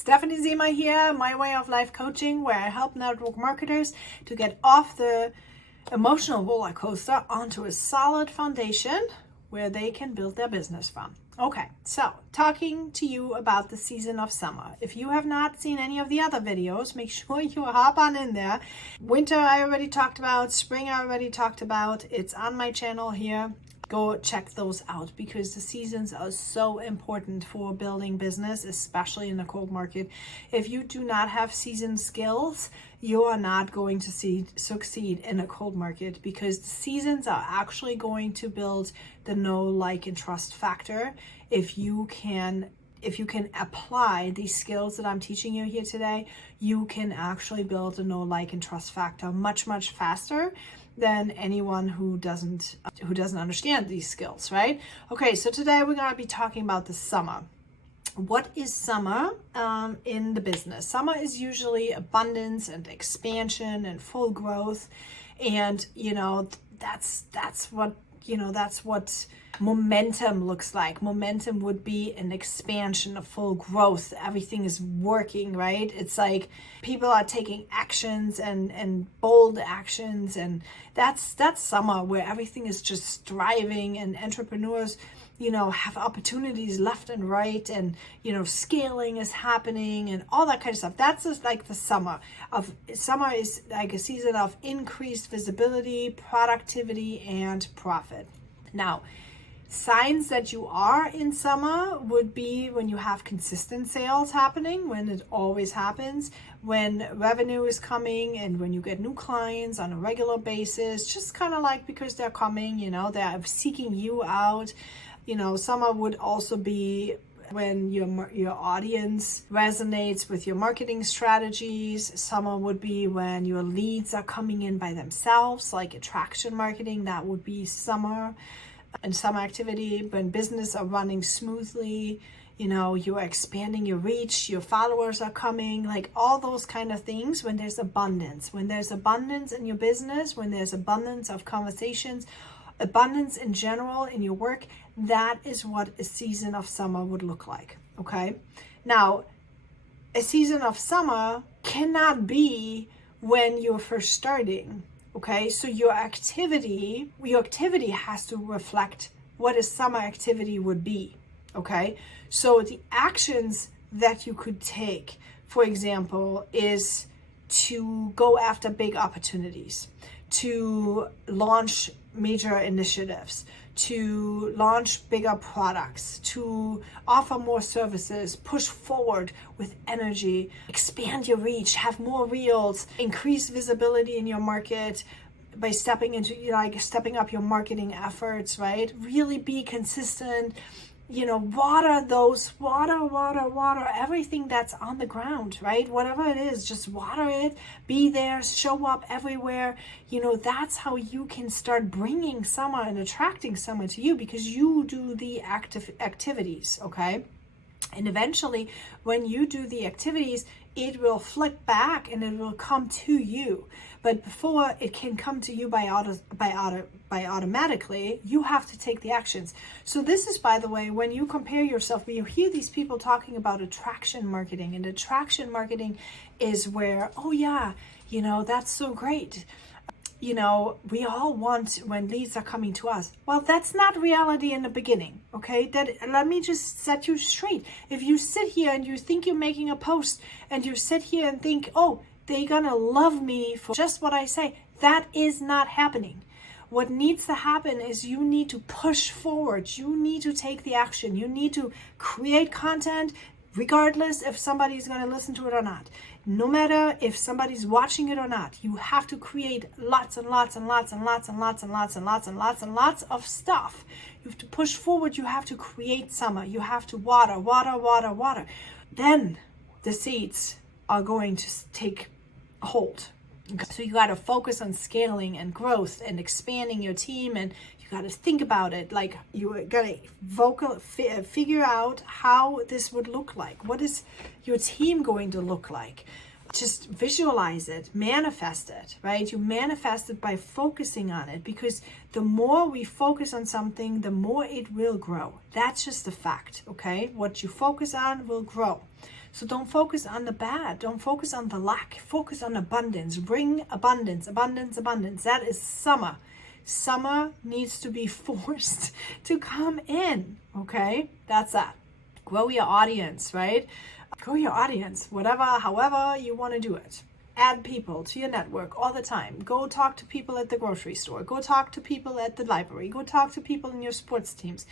Stephanie Zima here, My Way of Life Coaching, where I help network marketers to get off the emotional roller coaster onto a solid foundation where they can build their business from. Okay, so talking to you about the season of summer. If you have not seen any of the other videos, make sure you hop on in there. Winter I already talked about, spring I already talked about. It's on my channel here. Go check those out because the seasons are so important for building business, especially in the cold market. If you do not have season skills, you are not going to succeed in a cold market because the seasons are actually going to build the know, like, and trust factor. If you can apply these skills that I'm teaching you here today, you can actually build a know, like, and trust factor much faster than anyone who doesn't understand these skills, right? Okay, so today we're going to be talking about the summer. What is summer in the business? Summer is usually abundance and expansion and full growth, and that's what momentum looks like. Momentum would be an expansion, a full growth. Everything is working, right? It's like people are taking actions and bold actions, and that's summer, where everything is just thriving and entrepreneurs have opportunities left and right, and scaling is happening and all that kind of stuff. That's just like the summer is like a season of increased visibility, productivity, and profit. Now, signs that you are in summer would be when you have consistent sales happening, when it always happens, when revenue is coming, and when you get new clients on a regular basis, just kind of like because they're coming, they're seeking you out. Summer would also be when your audience resonates with your marketing strategies. Summer would be when your leads are coming in by themselves, like attraction marketing. That would be summer. And summer activity, when business are running smoothly, you're expanding your reach, your followers are coming, like all those kind of things. When there's abundance in your business, when there's abundance of conversations, abundance in general in your work, that is what a season of summer would look like. Okay, now a season of summer cannot be when you're first starting. Okay, so your activity has to reflect what a summer activity would be. Okay, so the actions that you could take, for example, is to go after big opportunities, to launch major initiatives, to launch bigger products, to offer more services, push forward with energy, expand your reach, have more reels, increase visibility in your market by stepping up your marketing efforts, right? Really be consistent. Water everything that's on the ground, right? Whatever it is, just water it, be there, show up everywhere. That's how you can start bringing summer and attracting summer to you, because you do the activities, okay? And eventually, when you do the activities, it will flip back and it will come to you. But before it can come to you by automatically, you have to take the actions. So this is, by the way, when you compare yourself, when you hear these people talking about attraction marketing, and attraction marketing is where, oh yeah, that's so great. We all want when leads are coming to us. Well, that's not reality in the beginning, okay? Let me just set you straight. If you sit here and you think you're making a post, and you sit here and think, oh, they're gonna love me for just what I say, that is not happening. What needs to happen is you need to push forward. You need to take the action. You need to create content, regardless if somebody's going to listen to it or not. No matter if somebody's watching it or not, you have to create lots and lots and lots and lots and lots and lots and lots and lots and lots of stuff. You have to push forward. You have to create summer. You have to water. Then the seeds are going to take hold. So you got to focus on scaling and growth and expanding your team, and you got to think about it. Like, you got to figure out how this would look like. What is your team going to look like? just visualize it, manifest it, right? You manifest it by focusing on it, because the more we focus on something, the more it will grow. That's just a fact, okay? What you focus on will grow. So don't focus on the bad. Don't focus on the lack. Focus on abundance. Bring abundance, abundance, abundance. That is summer. Summer needs to be forced to come in, okay? That's that. Grow your audience, right? Grow your audience, whatever, however you want to do it. Add people to your network all the time. Go talk to people at the grocery store. Go talk to people at the library. Go talk to people in your sports teams.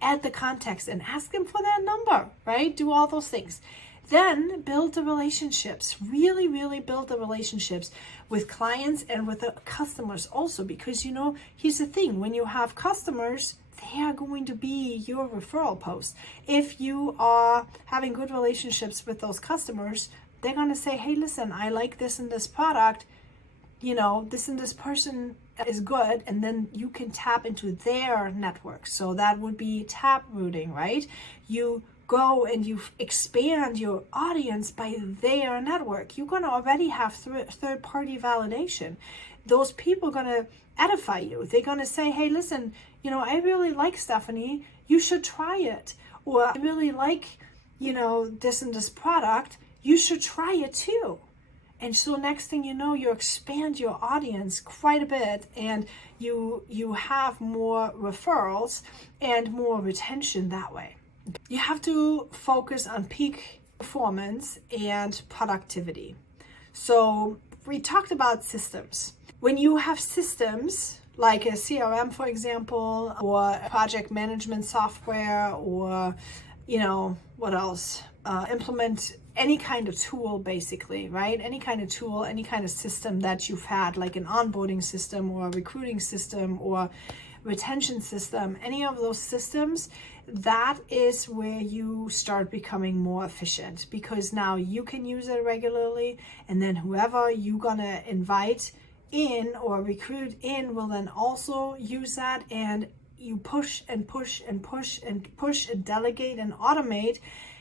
Add the context and ask them for their number, right? Do all those things. Then build the relationships. Really, really build the relationships with clients and with the customers also, because, you know, here's the thing. When you have customers, they are going to be your referral post. If you are having good relationships with those customers, they're going to say, hey, listen, I like this and this product, you know, this and this person is good. And then you can tap into their network. So that would be tap rooting, right? You go and you expand your audience by their network. You're going to already have third-party validation. Those people are going to edify you. They're going to say, hey, listen, you know, I really like Stephanie. You should try it. Or I really like, you know, this and this product. You should try it too. And so next thing you know, you expand your audience quite a bit, and you have more referrals and more retention that way. You have to focus on peak performance and productivity. So we talked about systems. When you have systems like a CRM, for example, or project management software, or, you know, what else? Implement any kind of tool, basically, right? Any kind of tool, any kind of system that you've had, like an onboarding system or a recruiting system or retention system, any of those systems, that is where you start becoming more efficient, because now you can use it regularly, and then whoever you're gonna invite in or recruit in will then also use that, and you push and push and push and push and delegate and automate,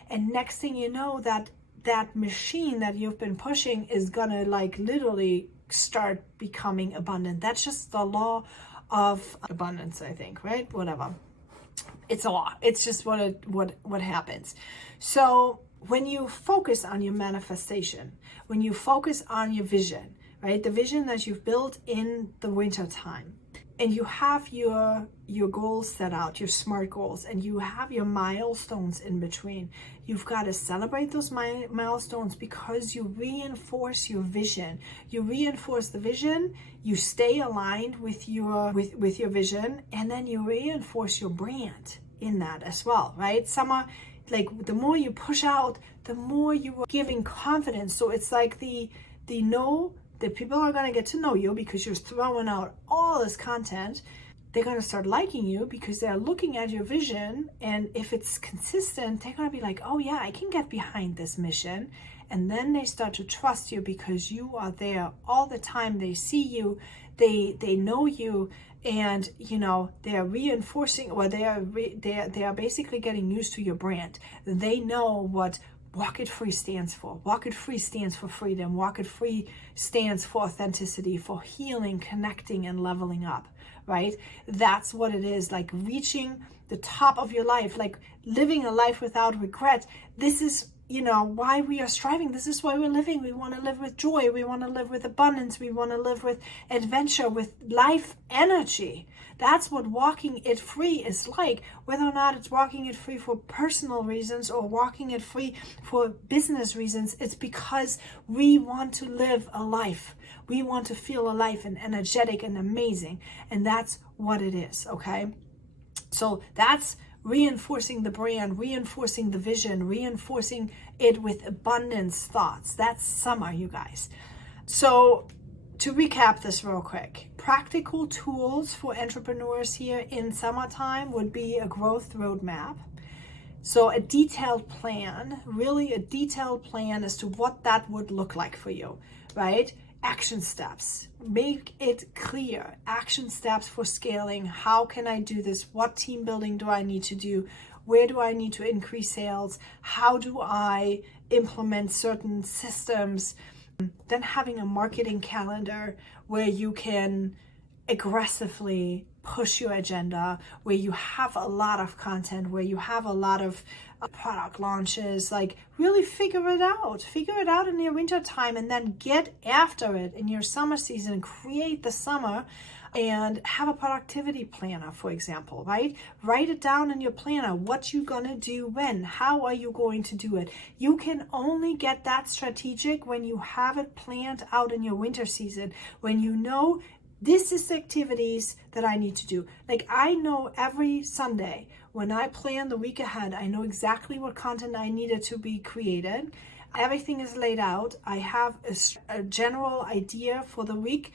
and next thing you know, that machine that you've been pushing is gonna like literally start becoming abundant. That's just the law of abundance, I think, right? Whatever. It's a law. It's just what happens. So when you focus on your manifestation, when you focus on your vision, right? The vision that you've built in the winter time, and you have your goals set out, your SMART goals, and you have your milestones in between. You've got to celebrate those milestones, because you reinforce your vision. You reinforce the vision, you stay aligned with your vision, and then you reinforce your brand in that as well, right? Like the more you push out, the more you are giving confidence. So it's like the people are going to get to know you because you're throwing out all this content. They're going to start liking you because they're looking at your vision. And if it's consistent, they're going to be like, oh yeah, I can get behind this mission. And then they start to trust you because you are there all the time. They see you, they know you, and you know, they are reinforcing, or they are basically getting used to your brand. They know what Walk It Free stands for. Walk It Free stands for freedom. Walk It Free stands for authenticity, for healing, connecting, and leveling up, right? That's what it is, like reaching the top of your life, like living a life without regret. This is, you know, why we are striving. This is why we're living. We want to live with joy. We want to live with abundance. We want to live with adventure, with life energy. That's what walking it free is like, whether or not it's walking it free for personal reasons or walking it free for business reasons. It's because we want to live a life. We want to feel alive and energetic and amazing. And that's what it is, okay? So that's reinforcing the brand, reinforcing the vision, reinforcing it with abundance thoughts. That's summer, you guys. So to recap this real quick, practical tools for entrepreneurs here in summertime would be a growth roadmap. So a detailed plan, really a detailed plan as to what that would look like for you, right? Action steps, make it clear. Action steps for scaling. How can I do this? What team building do I need to do? Where do I need to increase sales? How do I implement certain systems? Then having a marketing calendar where you can aggressively push your agenda, where you have a lot of content, where you have a lot of product launches. Like, really figure it out in your winter time, and then get after it in your summer season. Create the summer and have a productivity planner, for example, right? Write it down in your planner, what you're gonna do when, how are you going to do it. You can only get that strategic when you have it planned out in your winter season, when you know this is the activities that I need to do. Like, I know every Sunday when I plan the week ahead, I know exactly what content I needed to be created. Everything is laid out. I have a general idea for the week.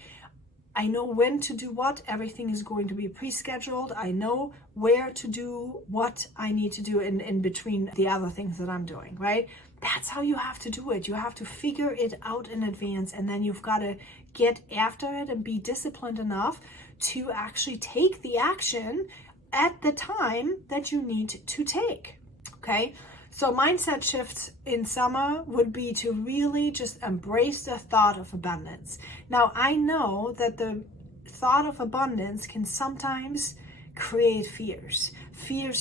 I know when to do what. Everything is going to be pre-scheduled. I know where to do what I need to do in between the other things that I'm doing, right? That's how you have to do it. You have to figure it out in advance, and then you've got to get after it and be disciplined enough to actually take the action at the time that you need to take, okay? So mindset shifts in summer would be to really just embrace the thought of abundance. Now, I know that the thought of abundance can sometimes create fears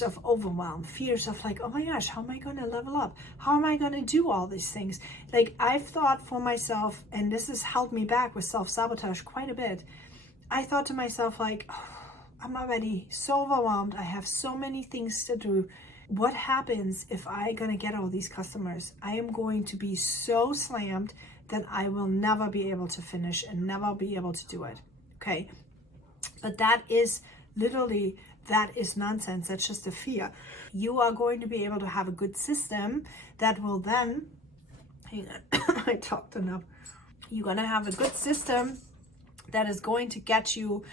of overwhelm, fears of like, oh my gosh, how am I going to level up? How am I going to do all these things? Like, I've thought for myself, and this has held me back with self-sabotage quite a bit. I thought to myself, like, oh, I'm already so overwhelmed. I have so many things to do. What happens if I'm going to get all these customers? I am going to be so slammed that I will never be able to finish and never be able to do it. Okay. But that is literally, that is nonsense. That's just a fear. You are going to be able to have a good system that will then, hang on, I talked enough. You're going to have a good system that is going to get you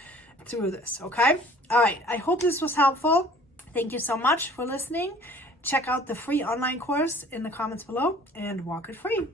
through this. Okay. All right. I hope this was helpful. Thank you so much for listening. Check out the free online course in the comments below and walk it free.